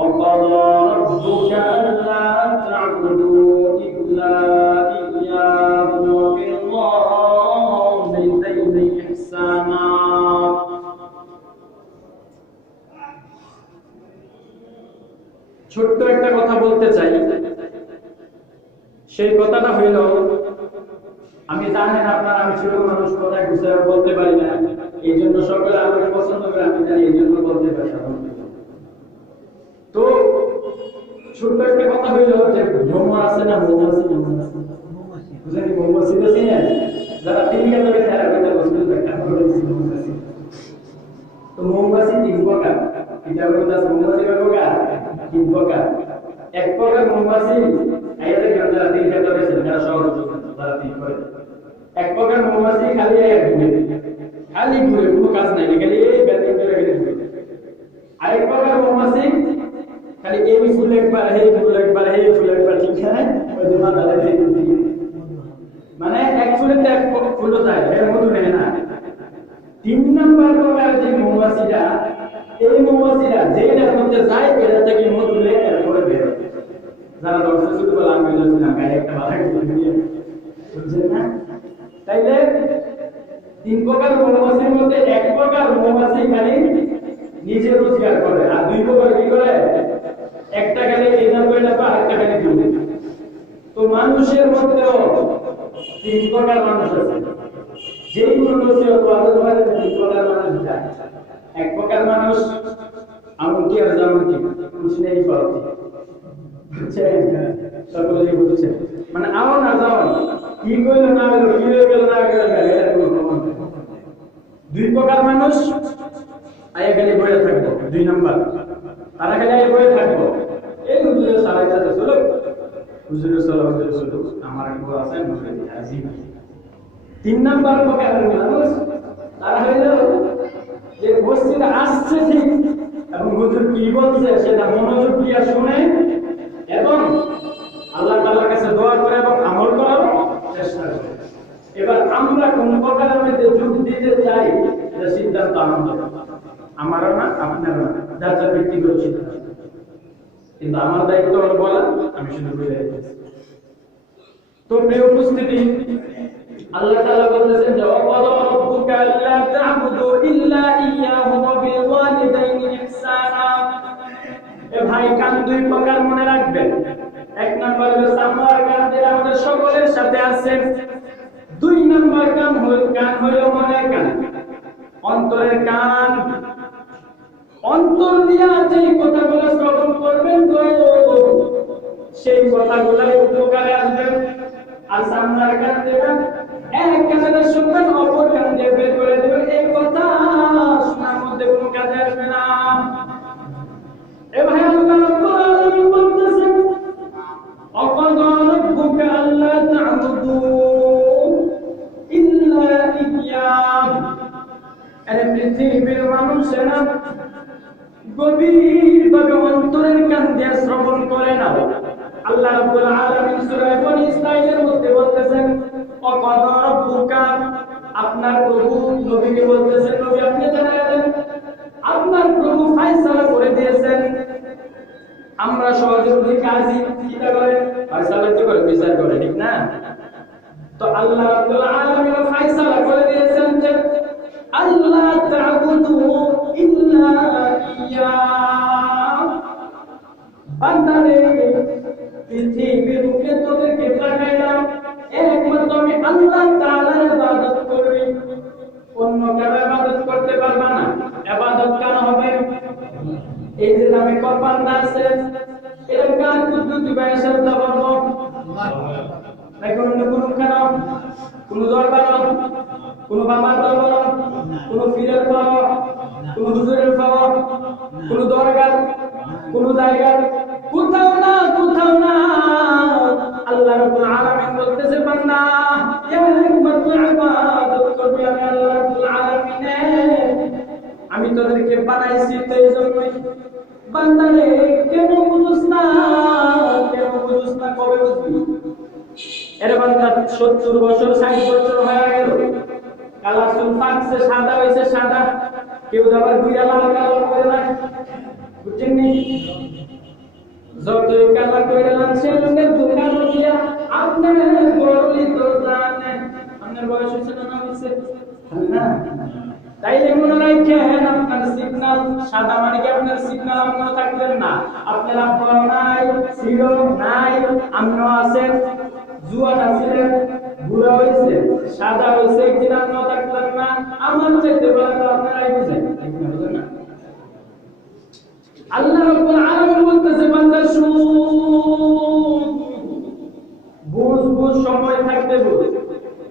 وقضى ربك ألا تعبدوا إلا إياه وبالوالدين إحسانا ছোট্ট একটা কথা বলতে চাই। সেই কথাটা হইল, আমি জানেন আপনারা আমি ছোট মানুষ, কথা গুছিয়ে বলতে পারি না, এই জন্য সকলে আমাকে পছন্দ করে, আমি জানি এই জন্য বলতে পারি। তো ছোট্ট একটা কথা হইল যে ভ্রমণ আছে না, মৌমাছি বুঝলেন, মৌমাছি তো চিনেন, যারা তিন কাতারে তারা কথা বলতে মৌমাছি। তো মৌমাছি তিন প্রকার, এটা হলো মৌমাছি প্রকার তিন প্রকার। এক প্রকার মৌমাছি আইয়াদের যারা তিন কাতারে যারা সহজ তারা তিন করে। এক প্রকার মৌমাছি খালি খালি ঘুরে, কোনো কাজ নাই, খালি এই ব্যাটিং করে ঘুরে। আরেক প্রকার মৌমাছি খালি এই ফুল একবার, এই ফুল একবার, এই ফুল একবার, ঠিক আছে, ওই যে মাথা লাগে, মানে এক ফুলেতে এক ফুলও যায়, এর মধু নেয় না। তিন নম্বর প্রকার যে মৌমাছিটা, এই মৌমাছিরা যেটার মধ্যে যায় এটা থেকে মধু নিয়ে এরপরে বের হয়। যারা দর্শক শুধু বলে আমি বলছিলাম গায়ে একটা বাধা দিয়ে, বুঝছেন না? তাইলে তিন প্রকার মৌমাছির মধ্যে এক প্রকার মৌমাছি খালি নিজে রোজগার করে, আর দুই প্রকার কি করে, একটা খালি ইনকাম করে না, আরেকটা খালি দিবে। তো মানুষের মধ্যেও তিন প্রকার মানুষ আছে, যেগুলো নসিহত আদত হয় তিন প্রকার মানুষ যায়। এক প্রকার মানুষ আমুকি আর জামুকি, বুঝছেন এই ফল, সকলে বুঝছেন, মানে আও না যাও, কি কইলো না হইলো, কি হয়ে গেল না গেল, দুই প্রকার মানুষ আয়া গেলে বয়ে থাকবো। দুই নাম্বার, তারা গেলে আয়া বয়ে থাকবো, এই হুজুরের সালাইতে চলো, হুজুরের চলো, হুজুরের চলো, আমার এক বউ আছে আজি। তিন নাম্বার প্রকার মানুষ তারা হইল যে মসজিদে আসছে ঠিক, এবং হুজুর কি বলছে সেটা মনোযোগ দিয়ে শুনে এবং আল্লাহ তাআলার কাছে দোয়া করে এবং আমল করার চেষ্টা করে। এবার আমরা কোন প্রকারের মধ্যে যোগ দিতে চাই এটা সিদ্ধান্ত আমারও না, আপনারও না, যার যার ব্যক্তিগত সিদ্ধান্ত। কিন্তু আমার দায়িত্ব হলো বলা, আমি শুধু বলে দিচ্ছি। তো প্রিয় উপস্থিতি, আল্লাহ তাআলা বলেছেন যে ওয়াকাদা রাব্বুকা আল্লা তা'বুদু ইল্লা ইয়্যাহু ওয়া বিল ওয়ালিদাইনি ইহসানা। এ ভাই, কান দুই প্রকার মনে রাখবেন। এক নাম্বার হলো সামবার কান, যেটা আমাদের সকলের সাথে আছে। দুই নাম্বার কান হলো মনের কান, অন্তরের কান। অন্তর দিয়া যে কথাগুলো শ্রবণ করবেন তো সেই কথাগুলাই উপকারে আসবে। আর সামনের কান যেটা, এক কানে শুনবেন, অপর কান দিয়ে বের করে দেবেন, এই কথা শোনার মধ্যে কোনো কাজে আসবে না। এ ভাই, আল্লাহ রাব্বুল আলামিন বলতেছেন ওয়াকাদা রাব্বুকা আল্লা তা'বুদু ইল্লা ইয়্যাহু। আরে পৃথিবীর মানুষেরা গভীরভাবে অন্তরের কান দিয়ে শ্রবণ করে না। আল্লাহ রাব্বুল আলামিন সূরা বনী ইসরাঈলের মধ্যে বলতেছেন ওয়াকাদা রাব্বুকা, আপনার প্রভু নবীকে বলতেছেন, নবী আপনি জানায় দেন আপনার প্রভু ফয়সালা করে দিয়েছেন। আমরা সহজে বুঝি কাজী কিটা করে, ফয়সালা কি করে, বিচার করে, ঠিক না? তো আল্লাহ রাব্বুল আলামিন ফয়সালা করে দিয়েছেন যে আল্লাহ তা'বুদু ইল্লা ইয়্যাহু। বান্দারে, পৃথিবীর বুকে তোদেরকে পাঠাইলাম একমাত্র আমি আল্লাহ তাআলার ইবাদত করবি, অন্য কারো ইবাদত করতে পারবা না। ইবাদত কেন হবে? এই যে নামে বান্দা আছে, এর কার কুদরতি বয়সের দাবার নাকি অন্য কোনো কারণ, কোনো দরবার, কোনো বাবার দরবার, কোনো পীরের পাওয়া, কোনো হুজুরের পাওয়া, কোনো দরগার, কোনো জায়গা, কোথাও না, কোথাও না। আল্লাহ রাব্বুল আলামিন বলতেছে বান্দা একমাত্র ইবাদত করবি আমি আল্লাহ রাব্বুল আলামিনের। আমি তোদেরকে বানাইছি তো এই জন্যই। বান্দারে, কেন বুঝছ না, কেন বুঝছ না, কবে বুঝবি? এর বান্দা 70 বছর 60 বছর হয়ে গেল, কালা চুল পাকছে, সাদা হয়েছে, সাদা, কেউ আবার গুইয়া লাল কালো করে না, বুঝছেন নি? যতই কালা করে লাঞ্ছেন দোকান দিয়া আপনার বড়ই তো জানেন। আপনার বয়স হচ্ছে না হয়েছে না? তাইলে মনে রাখেন আপনার সিগন্যাল সাদা মানে কি আপনার সিগন্যাল আপনার থাকবেন না। আপনার আব্বা নাই, ছিল নাই, আপনিও আছেন, জুয়ান আছিলেন, বুড়া হয়েছে, সাদা হয়েছে, একদিন আপনিও থাকলেন না। আমার চাইতে ভালো আপনারাই বুঝেন, বুঝেন না? আল্লাহ রাব্বুল আলামিন বলতেছে বান্দা শুন, বুঝ বুঝ সময় থাকতে বুঝ।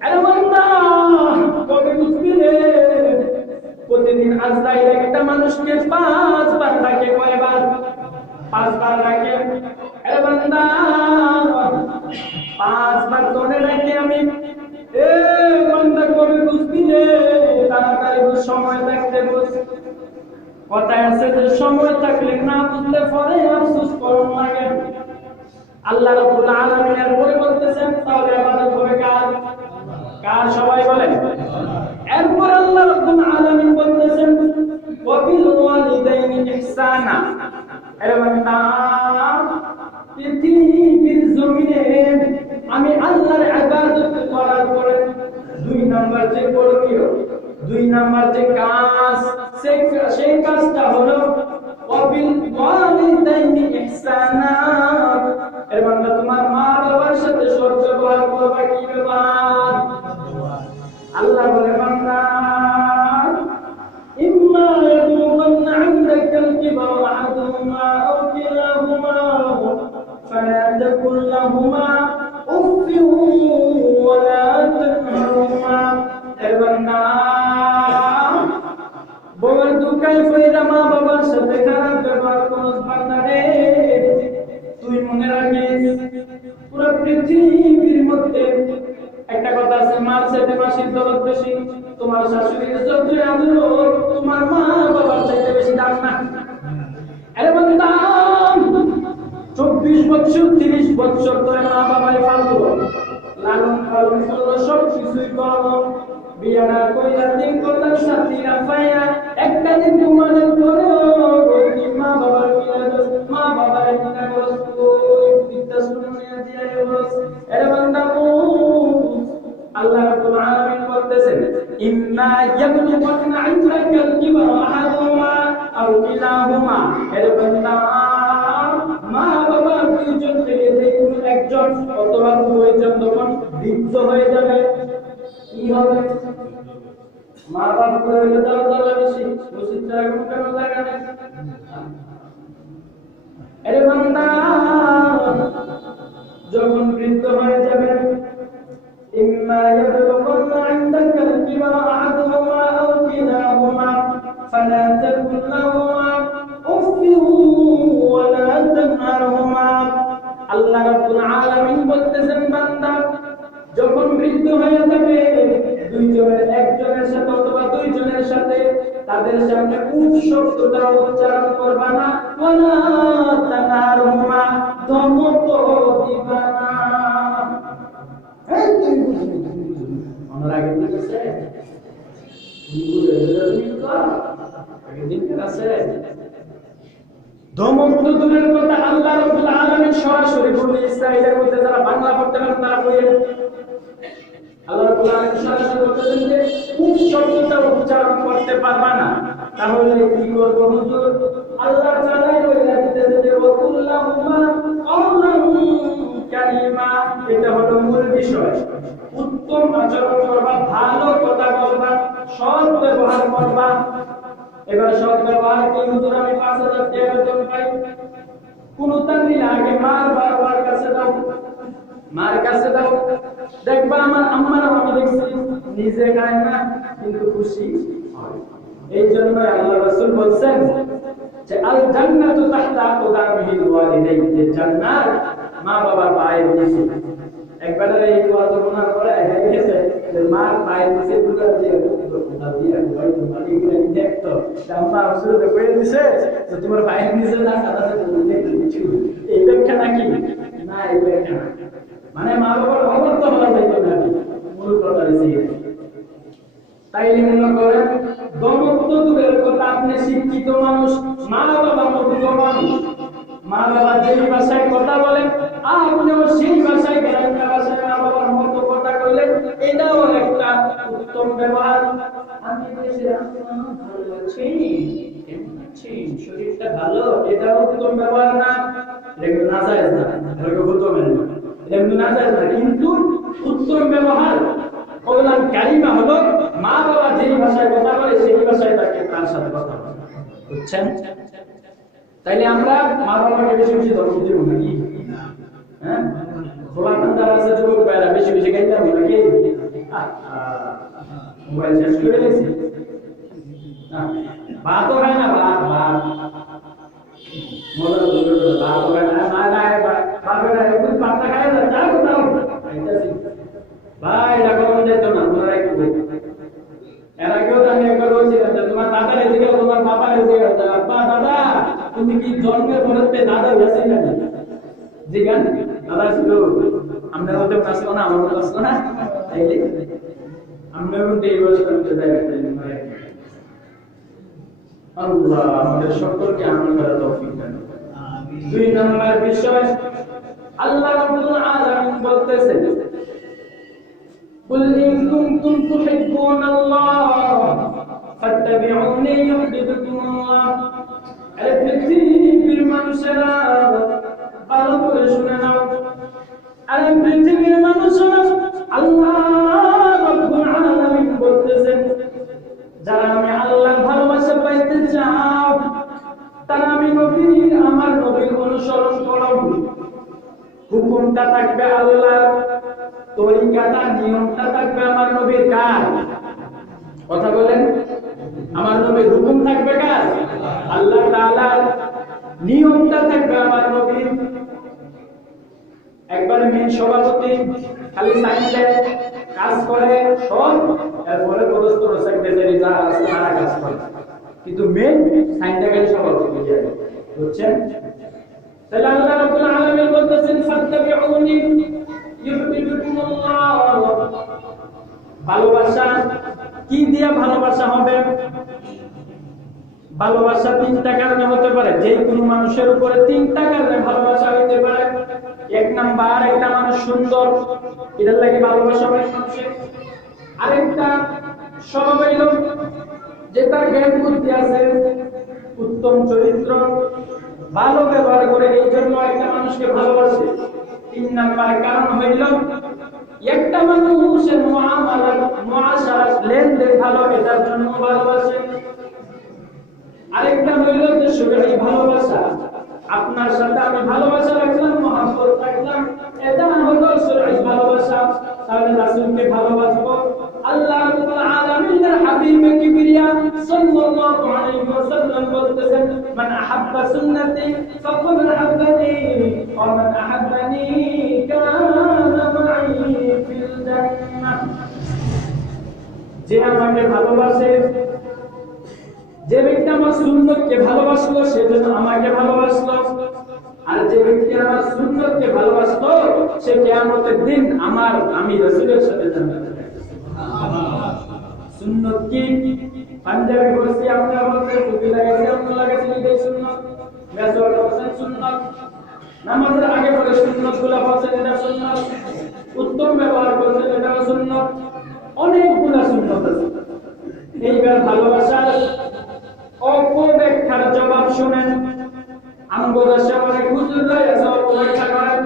আরে বান্দা কবে বুঝবি রে? প্রতিদিন আজরাইল একটা মানুষকে 5 বার ডাকে, কয়বার? 5 বার ডাকে। আরে বান্দা 5 বার তোরে ডাকে আমি। এ বান্দা কবে বুঝবি রে? তাড়াতাড়ি বুঝ, সময় থাকতে বুঝ। কথায় আছে যে সময় থাকলে না বুঝলে পরে আফসোস করুন লাগে। আল্লাহ রাব্বুল আলামিন এর পরে বলতেছেন তাহলে ইবাদত হবে কার? কার? সবাই বলেন। এরপর আল্লাহ রাব্বুল আলামিন বলতেছেন ওয়াবিল ওয়ালিদাইনি ইহসানা। এর বান্দা পৃথিবীর জমিনে আমি আল্লাহর ইবাদত করার পরে 2 নাম্বার যে করণীয়, 2 নাম্বার যে কাজ, সেই কাজটা হলো ওয়াবিল ওয়ালিদাইনি ইহসানা। এর বান্দা তোমার মা বাবার সাথে সদ্ব্যবহার করবে। কি ব্যাপার? আল্লাহ বলে বান্দা ইম্মা ইয়াবলুগান্না ইনদাকাল কিবারা আহাদুহুমা আও কিলাহুমা ফালা তাকুল লাহুমা উফফিন ওয়া লা তানহারহুমা। এ বান্দা বউয়ের দুকায় ফইরা মা বাবার সাথে খারাপ ব্যবহার করস বান্দা রে, তুই মনে রাখিস পুরো পৃথিবীর মধ্যে একটা কথা আছে, মার চাইতে মাসির দরদ বেশি। তোমার শাশুড়ির যতই আদর তোমার মা বাবার চাইতে বেশি দাম না। আরে বান্দা 24 বছর 30 বছর ধরে মা বাবাই পাললো, লালন পালন করলো, সব কিছুই করলো, বিয়াটা কইরা দিন করলাম সাথীরা পাইয়া একটা দিন তোমাদের করো মা বাবার বিয়াদত, মা বাবার একটা করো বৃদ্ধাশ্রম নিয়ে দিয়ে বলছ। আরে বান্দা আল্লাহ রাব্বুল আলামিন বলতেছেন ইম্মা ইয়াবলুগান্না ইনদাকাল কিবারা আহাদুহুমা আও কিলাহুমা। এর বান্দা মা বাবা দুইজন থেকে যে কোনো একজন অথবা দুইজন যখন বৃদ্ধ হয়ে যাবে কি হবে? মা বাবা হইলে তারা তারা বেশি মসজিদ জায়গা কেন জায়গা নেই? আরে বান্দা যখন বৃদ্ধ হয়ে যাবে إما يبلغن عندك الكبر أحدهما أو كلاهما فلا تقل لهما أف ولا تنهرهما। আল্লাহ রাব্বুল আলামিন বলতেছেন বান্দা যখন বৃদ্ধ হয়ে যাবে দুইজনের একজনের সাথে অথবা দুইজনের সাথে তাদের সামনে উফ শব্দটা উচ্চারণ করবা না, ওয়ালা তানহারহুমা, ধমক দিবা না। ধমক তো দূরের কথা, আল্লাহ রাব্বুল আলামিন সরাসরি বলে ইসরাঈলের মধ্যে যারা বাংলা পড়তে পারেন তারা বলেন আল্লাহ রাব্বুল আলামিন সরাসরি বলতেছেন যে উফ শব্দটা উচ্চারণ করতে পারবা না, তাহলে কি করব হুজুর? আল্লাহ তাআলা বলে দিতেছে যে ওয়াকুল্লাহুমা কাওলান কারীমা। এটা হলো মূল বিষয়। উত্তম আচরণ করবা, ভালো কথা বলবা, সৎ ব্যবহার করবা। এবার সৎ ব্যবহার কি হুজুর আমি 5000 টাকা বেতন পাই, কোন তান্দিলে আগে মার বাবার কাছে দাও, মার কাছে দাও, দেখবা আমার আম্মার আমি দেখছি নিজে খায় না কিন্তু খুশি হয়। এই জন্য আল্লাহ রাসূল বলেন যে আল জান্নাতু তাহতা আকদামিল ওয়ালিদাইন, যে জান্নাত মা বাবার পায়ের নিচে। একবার এই ওয়াজ শোনার পরে হয়ে গেছে যে মার পায়ের নিচে দুটো দিয়ে ভাই তোমার এগুলো দেখতো আম্মা শুরুতে কয়ে দিছে যে তোমার পায়ের নিচে না সাদা কিছু এই ব্যাখ্যা নাকি না, এই ব্যাখ্যা না, মানে মা বাবার অবর্ত হওয়া যাইতো না, মূল কথা হচ্ছে। তাইলে মনে করেন দমক তো দূরের কথা, আপনি শিক্ষিত মানুষ, মা বাবা মূর্খ মানুষ, মা বাবা যেই ভাষায় কথা বলেন আপনিও সেই ভাষায় গ্রাম্য ভাষায় মা বাবার মতো কথা কইলেন, এটাও একটা উত্তম ব্যবহার। আমি দেশে ভালো আছি, কেমন আছি, শরীরটা ভালো, এটাও উত্তম ব্যবহার না? এটা না যায় না, এটা উত্তম না, এটা না যায় না। কিন্তু উত্তম ব্যবহার কওলান কারিমা হলো মা বাবা যেই ভাষায় কথা বলে সেই ভাষায় তাকে তার সাথে কথা বলে, বুঝছেন? তাইলে আমরা মা বাবাকে বেশি বেশি ধর্ম দিব নাকি? হ্যাঁ, খোলাখান যারা আছে যুবক ভাইরা বেশি বেশি গাইতাম নাকি? মোবাইল শেষ করে দিয়েছি, ভাতও খায় না, ভাত ভাত মজা করে ভাত খায় না, না না ভাত খায় না, একটু পাতা খায় না, চা কোথাও খাইতেছি ভাই, এটা কখন যেত না, তোমরা একটু এর আগেও আমি একবার বলছিলাম যে তোমার দাদা এসে গেল, তোমার বাবা এসে গেল, আব্বা দাদা তুমি কি জন্মের পরে দাদা হয়েছে না? জি গান দাদা ছিল, আমরা ওতে আসলো না, আমার আসলো না, তাইলে আমরা কিন্তু এই বয়স করতে যাই। আল্লাহ আমাদের সকলকে আমল করার তৌফিক দান। দুই নম্বর বিষয় আল্লাহ রাব্বুল আলামিন বলতেছেন, قل إن كنتم تحبون الله فاتبعوني يحببكم الله। আরে পৃথিবীর মানুষেরা ভালো করে শুনে নাও, আরে পৃথিবীর মানুষেরা আল্লাহ রাব্বুল আলামিন বলতেছেন, যারা আমি আল্লাহর ভালোবাসা পাইতে চাও তারা আমি নবীর আমার নবীর অনুসরণ করো। হুকুমটা থাকবে আল্লাহর, তরিকাটা নিয়মটা থাকবে আমার নবীর। কার কথা বলেন? আমার নবীর। হুকুম থাকবে কার? আল্লাহ তাআলার। নিয়মটা থাকবে আমার নবীর। একবার মেন সভাপতি খালি সাইন দেয়, কাজ করে সব, এরপরে পদস্থ সেক্রেটারি যা আছে তারা কাজ করে, কিন্তু মেন সাইনটা খালি সভাপতি দিয়ে, বুঝছেন? তাহলে আল্লাহ রাব্বুল আলামিন বলতেছেন ফাত্তাবিউনি ইউহিব্বুকুমুল্লাহ। ভালোবাসা কি দিয়ে ভালোবাসা হবে? ভালোবাসা তিনটা কারণে হতে পারে, যে কোনো মানুষের উপরে তিনটা কারণে ভালোবাসা হইতে পারে। এক নাম্বার, একটা মানুষ সুন্দর, এটার লাগে ভালোবাসা হয় মানুষের। আরেকটা স্বভাব হইল যে তার জ্ঞান বুদ্ধি আছে, উত্তম চরিত্র, ভালো ব্যবহার করে, এই জন্য একটা মানুষকে ভালোবাসে। তিন নাম্বার কারণ হইল একটা মানুষের মুআমালা মুআশারা লেনদেন ভালো, এটার জন্য ভালোবাসে। আরেকটা হইল যে শরীরী ভালোবাসা, আপনার সাথে আমি ভালোবাসা রাখলাম, মহব্বত রাখলাম, এটা হলো শরীরী ভালোবাসা। তাহলে রাসূলকে ভালোবাসবো। আল্লাহ রাব্বুল আলামিনের হাবিব কিবরিয়া সাল্লাল্লাহু আলাইহি ওয়াসাল্লাম বলতেছেন, মান আহাব্বা সুন্নতি ফাকাদ আহাব্বানি ওয়া মান আহাব্বানি কানা মাই ফিল জান্নাহ। যে আমাকে ভালোবাসে, যে ব্যক্তি আমার সুন্নতকে ভালোবাসলো সে যেন আমাকে ভালোবাসলো, আর যে ব্যক্তি আমার সুন্নতকে ভালোবাসলো সে কিয়ামতের দিন আমি রাসূলের সাথে জান্নাতে যাবে। সুবহানাল্লাহ। সুন্নত কি? পাঞ্জাবি বলছি আপনারা বলতে টুপি লাগাইছে, আপনারা লাগাইছেন, এই সুন্নাত। মেসওয়াক বলছেন সুন্নাত। নামাজের আগে পরে সুন্নাতগুলো বলছেন, এটা সুন্নাত। উত্তম ব্যবহার বলছেন, এটা সুন্নাত। অনেকগুলো সুন্নাত আছে। এইবার ভালোবাসার অপব্যাখ্যার জবাব শুনেন। আমগোদাসে অনেক হুজুর রয়েছে অপব্যাখ্যা করেন।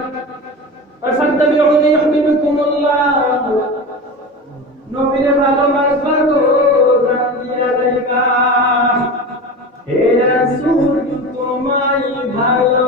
ফাত্তাবিউনি ইউহিব্বুকুমুল্লাহ। নবীর ভালোবাসবার গান দিয়া যাইবা, হে রাসূল তোমায় ভালো